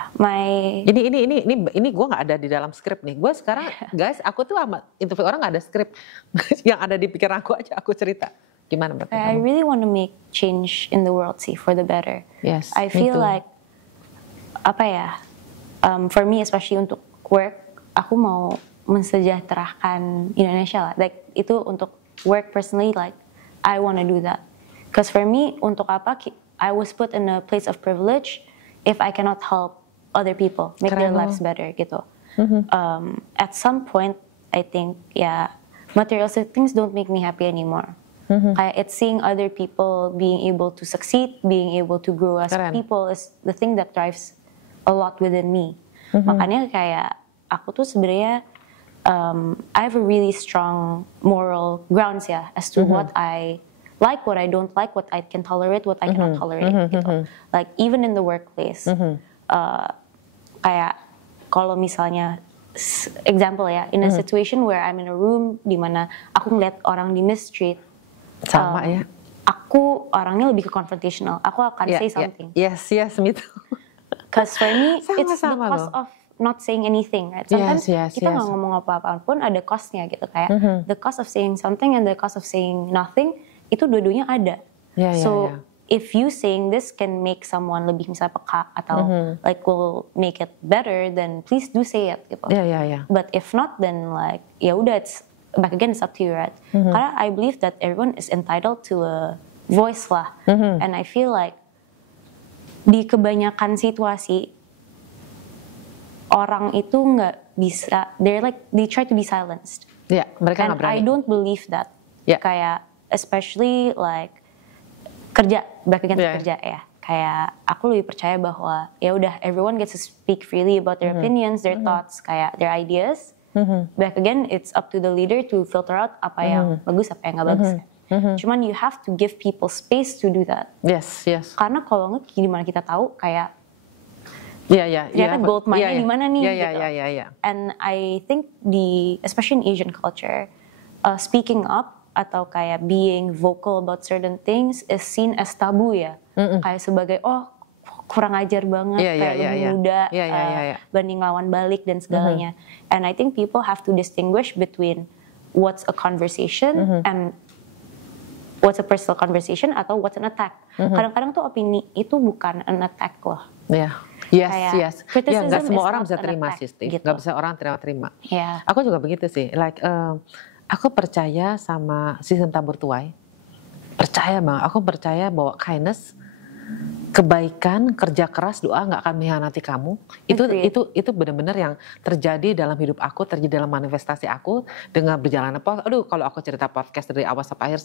ini gue nggak ada di dalam skrip nih. Gue sekarang guys, aku tuh sama interview orang nggak ada skrip. Yang ada di pikiran aku aja, aku cerita. Gimana menurut kamu? I really want to make change in the world sih, for the better. Yes. I feel like for me especially untuk work, aku mau mensejahterakan Indonesia lah. Like itu untuk work personally, like I want to do that. Because for me, untuk apa? I was put in a place of privilege. If I cannot help other people make their lives better gitu. At some point, I think materialistic things don't make me happy anymore. It's seeing other people being able to succeed, being able to grow as people is the thing that drives a lot within me. Makanya kayak aku tuh sebenarnya I have a really strong moral grounds as to what I like, what I don't like, what I can tolerate, what I cannot tolerate gitu. Like even in the workplace, kayak kalau misalnya example ya, in a situation where I'm in a room di mana aku ngeliat orang di mistreat, sama ya. Aku orangnya lebih ke confrontational. Aku akan say something. Yes, me too. Cause for me, it's the Sama-sama cost of not saying anything, right? Sometimes kita nggak ngomong apa-apa pun ada costnya gitu, kayak the cost of saying something and the cost of saying nothing, itu dua-duanya ada. So if you saying this can make someone lebih misalnya peka atau like will make it better, then please do say it gitu. But if not, then like ya udah, it's back again, it's up to you, right? Karena I believe that everyone is entitled to a voice lah, and I feel like di kebanyakan situasi orang itu nggak bisa, they try to be silenced. Mereka nggak berani. I don't believe that. Kayak especially like kerja, back again kerja ya. Kayak aku lebih percaya bahwa ya udah, everyone gets to speak freely about their opinions, their thoughts, kayak their ideas. Back again, it's up to the leader to filter out apa yang bagus, apa yang nggak bagus. Cuman you have to give people space to do that. Yes. Karena kalau nggak, gimana kita tahu kayak ternyata gold mine-nya di mana nih gitu. And I think especially in Asian culture, speaking up atau kayak being vocal about certain things is seen as tabu ya. Kayak sebagai kurang ajar banget, kayak lebih muda, banding lawan balik dan segalanya. And I think people have to distinguish between what's a conversation and what's a personal conversation atau what's an attack. Kadang-kadang tuh opini itu bukan an attack loh. Yes. Ya, nggak semua orang bisa terima sih, gitu. Nggak bisa orang terima. Aku juga begitu sih. Like, aku percaya sama sistem tabur tuai. Percaya banget. Aku percaya bahwa kindness, kebaikan, kerja keras, doa nggak akan mengkhianati kamu. Itu benar-benar yang terjadi dalam hidup aku, terjadi dalam manifestasi aku dengan berjalan. Kalau aku cerita podcast dari awal sampai akhir,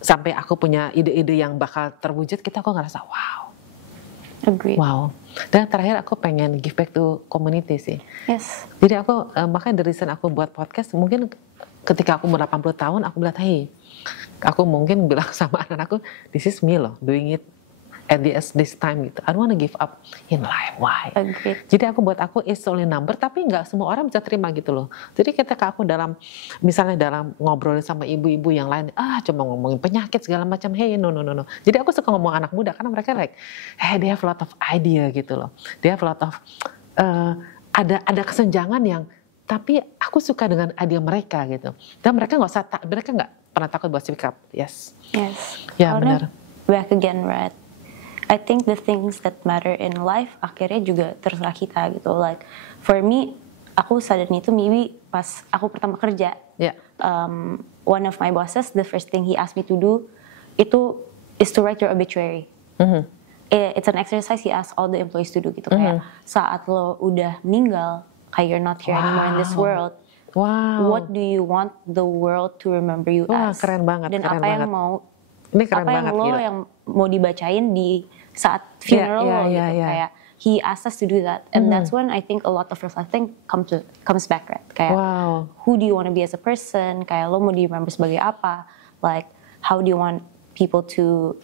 sampai aku punya ide-ide yang bakal terwujud, aku ngerasa wow. Agree. Wow. Dan terakhir aku pengen give back to community sih. Yes. Jadi aku makanya the reason aku buat podcast, mungkin ketika aku umur 80 tahun aku bilang, hey, aku mungkin bilang sama anak aku, this is me loh, doing it at this time gitu. I don't wanna give up in life. Why? Agreed. Jadi aku it's only number, tapi nggak semua orang bisa terima gitu loh. Jadi ketika aku misalnya dalam ngobrolin sama ibu-ibu yang lain, cuma ngomongin penyakit segala macam, hey no. Jadi aku suka ngomong anak muda karena mereka like, hey, they have a lot of idea gitu loh. They have a lot of ada kesenjangan yang, tapi aku suka dengan ide mereka gitu. Dan mereka nggak pernah takut buat speak up. Yes. Ya benar. Back again, right? I think the things that matter in life akhirnya juga terserah kita gitu. Like for me, aku sadar itu maybe pas aku pertama kerja. One of my bosses, the first thing he asked me to do is to write your obituary. It's an exercise he asked all the employees to do gitu. Kayak saat lo udah meninggal, kayak you're not here anymore in this world. What do you want the world to remember you as? Keren banget. Dan keren apa banget. yang mau, ini keren apa banget, yang lo gila. yang mau dibacain di saat funeral lo gitu. Kayak he asked us to do that, and that's when I think a lot of reflecting comes back, right? Kayak who do you want to be as a person? Kayak lo mau di remember sebagai apa? Like how do you want people to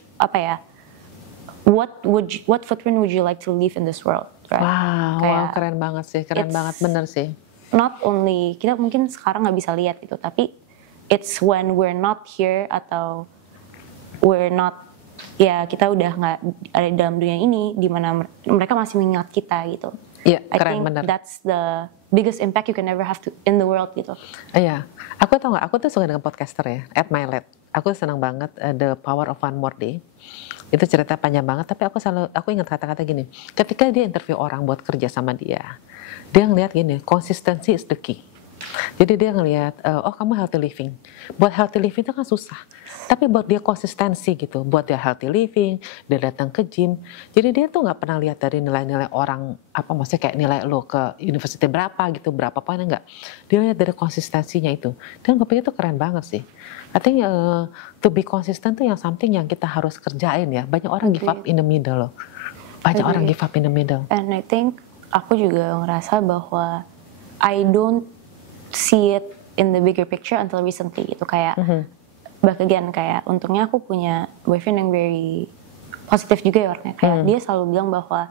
what footprint would you like to leave in this world? Right? Wow, keren banget sih, banget, bener sih. Not only kita mungkin sekarang nggak bisa lihat gitu, tapi it's when we're not here atau we're not, kita udah nggak ada dalam dunia ini, di mana mereka masih mengingat kita gitu. Iya, keren, bener. That's the biggest impact you can ever have in the world gitu. Iya, aku tau nggak, aku tuh suka dengan podcaster ya, Ed Milet. Aku senang banget The Power of One More Day. Itu cerita panjang banget, tapi aku ingat kata-kata gini. Ketika dia interview orang buat kerja sama dia ngeliat gini, consistency is the key. Jadi dia ngelihat, kamu healthy living. Buat healthy living itu kan susah. Tapi buat dia konsistensi gitu. Buat dia healthy living, dia datang ke gym. Jadi dia tuh nggak pernah lihat dari nilai-nilai orang, maksudnya kayak nilai lo ke universitas berapa gitu, berapa poinnya enggak. Dia lihat dari konsistensinya itu. Dan gue pikir itu keren banget sih. I think to be consistent tuh yang something yang kita harus kerjain ya. Banyak orang give up in the middle loh. Banyak orang give up in the middle. And I think aku juga ngerasa bahwa I don't see it in the bigger picture until recently gitu. Kayak back again kayak untungnya aku punya boyfriend yang very positif juga ya orangnya. Kayak dia selalu bilang bahwa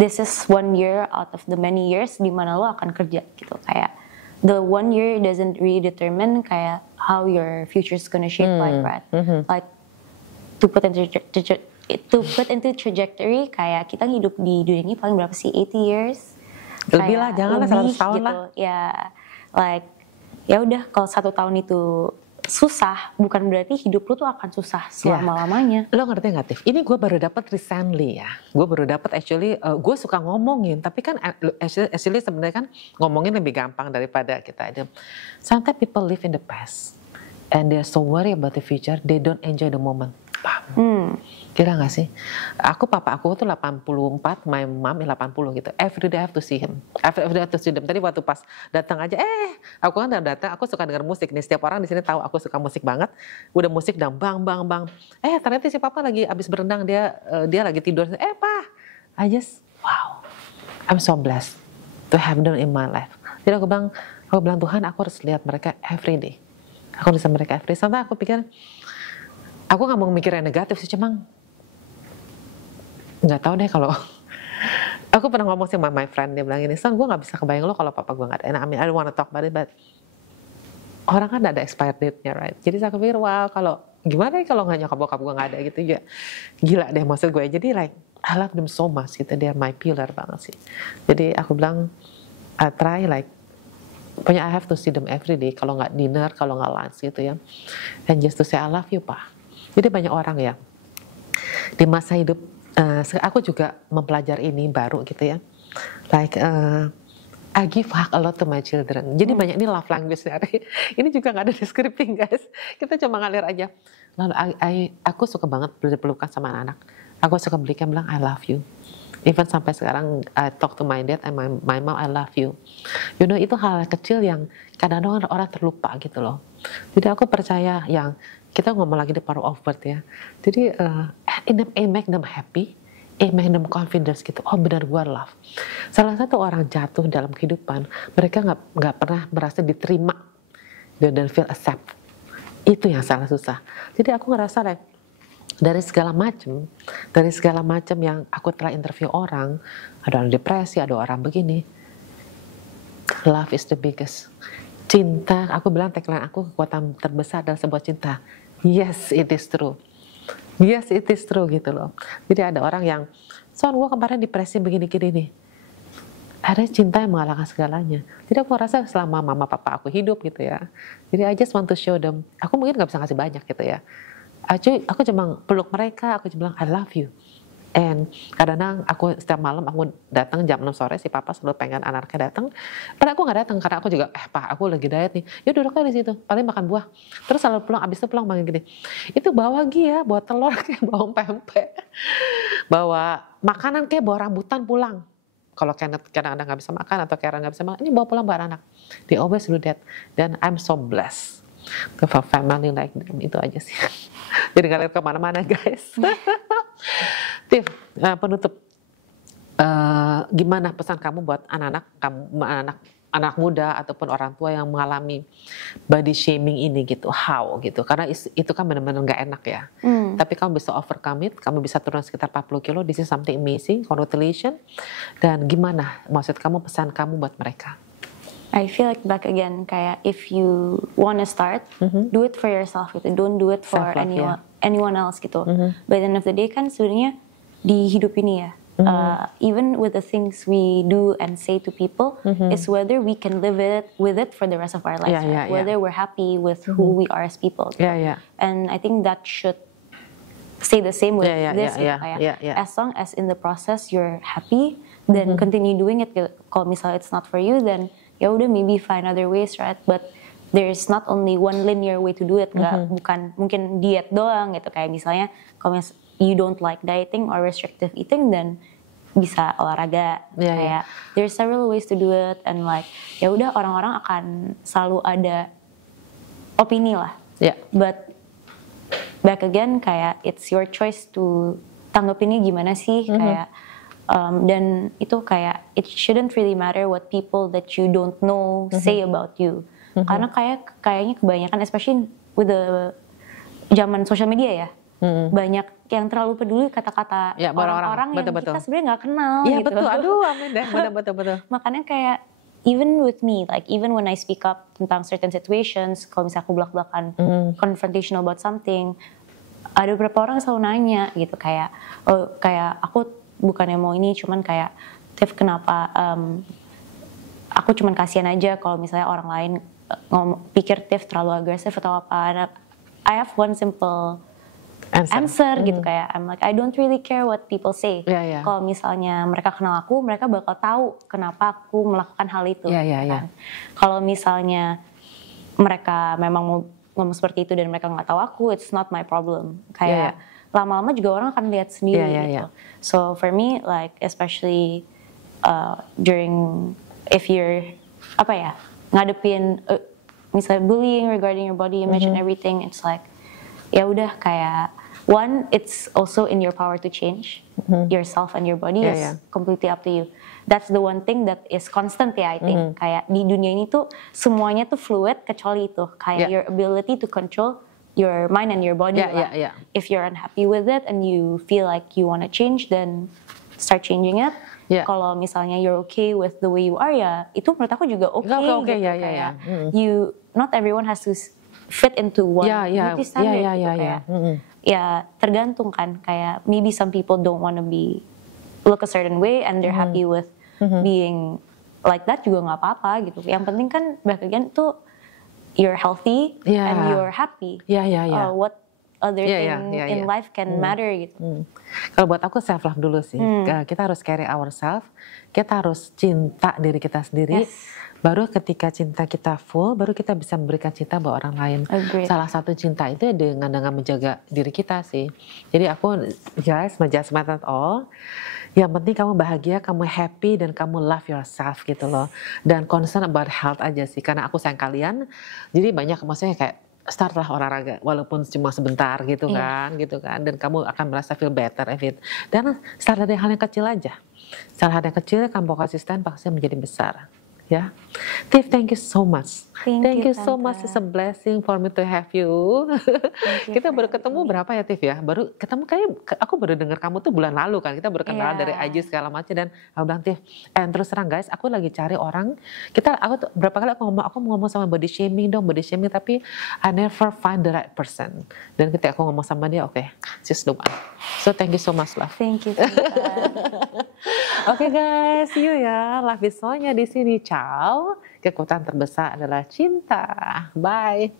this is 1 year out of the many years di mana lo akan kerja gitu. Kayak the 1 year doesn't really determine kayak how your future is gonna shape life, right? Like to put into trajectory kayak kita hidup di dunia ini paling berapa sih? 80 years? Lebih lah, janganlah 100 tahun gitu. lah. Ya, like ya udah kalau 1 tahun itu susah, bukan berarti hidup lu tuh akan susah selama-lamanya. Lo ngerti nggak, Tif? Ini gue baru dapat recently ya. Gue baru dapat actually, gue suka ngomongin, tapi kan actually sebenarnya kan ngomongin lebih gampang daripada kita aja. Sometimes people live in the past and they're so worried about the future, they don't enjoy the moment. Kira gak sih? Papa aku tuh 84, my mom 80 gitu. Every day I have to see him. Every day I have to see them. Tadi waktu pas datang aja, aku kan udah datang, aku suka denger musik nih. Setiap orang di sini tahu aku suka musik banget. Udah musik dan bang. Ternyata si papa lagi abis berenang, dia lagi tidur. Pa, wow, I'm so blessed to have them in my life. Jadi aku bilang Tuhan, aku harus lihat mereka every day. Aku bisa mereka every day. Sampai aku pikir, aku gak mau mikir yang negatif sih, cuma nggak tahu deh kalau aku pernah ngomong sama my friend, dia bilang gini, Son, gue nggak bisa kebayang lo kalau papa gue nggak ada. I mean, I don't want to talk about it, but orang kan ada expired date-nya, right? Jadi aku pikir, wow, kalau gimana ya kalau nggak nyokap bokap gue nggak ada gitu ya, gila deh maksud gue. Jadi like I love them so much gitu, dia my pillar banget sih. Jadi aku bilang, I try like, pokoknya I have to see them every day. Kalau nggak dinner, kalau nggak lunch gitu ya, and just to say I love you, Pa. Jadi banyak orang ya di masa hidup. Aku juga mempelajari ini baru gitu ya, like I give hug a lot to my children. Jadi banyak ini love language dari ini juga nggak ada di scripting guys, kita cuma ngalir aja. Lalu aku suka banget berpelukan sama anak-anak. Aku suka belikan bilang I love you. Even sampai sekarang I talk to my dad and my mom, I love you. You know, itu hal kecil yang kadang-kadang orang terlupa gitu loh. Jadi aku percaya yang kita ngomong lagi di power of word ya. Jadi it make them happy, it make them confidence gitu. Oh benar gue love. Salah satu orang jatuh dalam kehidupan, mereka nggak pernah merasa diterima dan feel accept. Itu yang salah susah. Jadi aku ngerasa like dari segala macam yang aku telah interview orang, ada orang depresi, ada orang begini. Love is the biggest. Cinta, aku bilang tagline aku, kekuatan terbesar adalah sebuah cinta. Yes, it is true. Yes, it is true gitu loh. Jadi ada orang yang, Son, gue kemarin depresi begini-gini nih. Ada cinta yang mengalahkan segalanya. Jadi aku rasa selama mama papa aku hidup gitu ya. Jadi I just want to show them. Aku mungkin gak bisa ngasih banyak gitu ya. Aku cuma peluk mereka, aku cuma bilang I love you. And kadang-kadang aku setiap malam aku datang jam 6 sore, si papa selalu pengen anaknya datang. Padahal aku nggak datang karena aku juga Pak, aku lagi diet nih. Yuk duduk aja di situ, paling makan buah. Terus selalu pulang, abis itu pulang bangun gini. Itu bawa ya, bawa telur kayak bawa pempek, bawa makanan kayak bawa rambutan pulang. Kalau kadang-kadang nggak bisa makan atau Karen nggak bisa makan, ini bawa pulang buat anak. They always do that. Dan I'm so blessed to have family like them. Itu aja sih. Jadi ngalir kemana-mana guys. Tif, penutup, gimana pesan kamu buat anak muda ataupun orang tua yang mengalami body shaming ini gitu, how gitu, karena itu kan benar-benar nggak enak ya. Tapi kamu bisa overcome it, kamu bisa turun sekitar 40 kilo, this is something amazing, congratulations. Dan gimana, maksud kamu, pesan kamu buat mereka? I feel like back again, kayak if you wanna start, do it for yourself gitu, don't do it for anyone else gitu. By the end of the day kan sebenarnya di hidup ini ya, even with the things we do and say to people, is whether we can live with it for the rest of our lives, right? Whether we're happy with who we are as people. Gitu. And I think that should stay the same with this. As long as in the process you're happy, then continue doing it. Kalau misalnya it's not for you, then ya udah maybe find other ways, right? But there's not only one linear way to do it. Bukan mungkin diet doang gitu. Kayak misalnya kalau you don't like dieting or restrictive eating, then bisa olahraga. Kayak there's several ways to do it, and like ya udah orang-orang akan selalu ada opini lah. But back again kayak it's your choice to tanggapinnya gimana sih, kayak dan itu kayak it shouldn't really matter what people that you don't know say about you. Karena kayaknya kebanyakan, especially with the zaman social media ya, banyak yang terlalu peduli kata-kata orang-orang yang kita sebenarnya nggak kenal. Iya gitu. betul, aduh amin deh, betul. Makanya kayak even with me, like even when I speak up tentang certain situations, kalau misalnya aku belak-belakan confrontational about something, ada beberapa orang selalu nanya gitu kayak, oh kayak aku bukannya mau ini, cuman kayak Tiff kenapa aku cuman kasihan aja kalau misalnya orang lain pikir Tiff terlalu agresif atau apa. I have one simple answer gitu kayak I'm like I don't really care what people say. Kalau misalnya mereka kenal aku, mereka bakal tahu kenapa aku melakukan hal itu. Kan? Kalau misalnya mereka memang mau ngomong seperti itu dan mereka nggak tahu aku, it's not my problem. Kayak lama-lama juga orang akan lihat sendiri gitu. So for me like especially during if you're ngadepin misalnya bullying regarding your body image and everything, it's like ya udah kayak one, it's also in your power to change yourself and your body is completely up to you. That's the one thing that is constant ya I think. Kayak di dunia ini tuh semuanya tuh fluid kecuali itu kayak your ability to control your mind and your body. If you're unhappy with it and you feel like you want to change, then start changing it. Kalau misalnya you're okay with the way you are ya itu menurut aku juga okay gitu kayak you not everyone has to fit into one beauty standard gitu kayak ya tergantung kan kayak maybe some people don't want to be look a certain way and they're happy with being like that juga nggak apa-apa gitu. Yang penting kan back again tuh you're healthy and you're happy. What other thing in life can matter gitu. Kalau buat aku self love dulu sih. Kita harus carry ourselves. Kita harus cinta diri kita sendiri. Baru ketika cinta kita full, baru kita bisa memberikan cinta buat orang lain. Salah satu cinta itu dengan menjaga diri kita sih. Jadi aku guys, just matter at all. Yang penting kamu bahagia, kamu happy, dan kamu love yourself gitu loh. Dan concern about health aja sih. Karena aku sayang kalian. Jadi banyak maksudnya kayak startlah olahraga walaupun cuma sebentar gitu kan dan kamu akan merasa feel better dan start dari hal yang kecil aja. Hal yang kecil kamu konsisten pasti menjadi besar ya. Tiff, thank you so much. Thank you so much. It's a blessing for me to have you. Kita baru ketemu berapa ya Tiff ya? Baru ketemu kayak aku baru dengar kamu tuh bulan lalu kan. Kita baru kenal dari IG segala macam dan aku bilang Tiff, terus terang guys, aku lagi cari orang. Aku berapa kali aku ngomong sama body shaming tapi I never find the right person. Dan ketika aku ngomong sama dia, okay, she's the one. So thank you so much love. Thank you. Oke guys, see you ya. Love is Sonya di sini. Ciao. Kekuatan terbesar adalah cinta. Bye.